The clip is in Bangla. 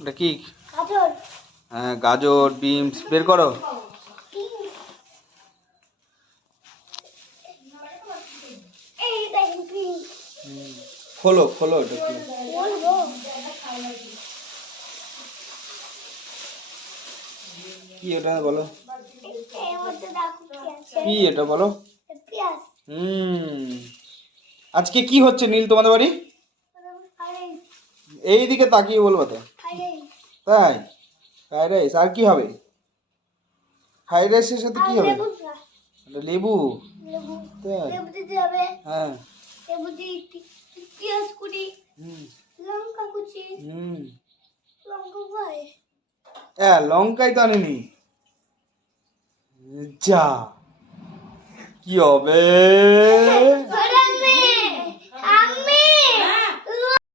এটা কি? হ্যাঁ গাজর, বিনস বের করো। খোলো খোলো এটা কি? কি এটা বলো? কি এটা বলো? আজকে কি হচ্ছে নীল তোমাদের বাড়ি? এই দিকে তাকিয়ে বলবো তো। তাই ফ্রাইড রাইস আর কি হবে? ফ্রাইড রাইসের সাথে কি হবে? লেবু। তাই হ্যাঁ লঙ্কাই তো আনিনি। যা কি হবে?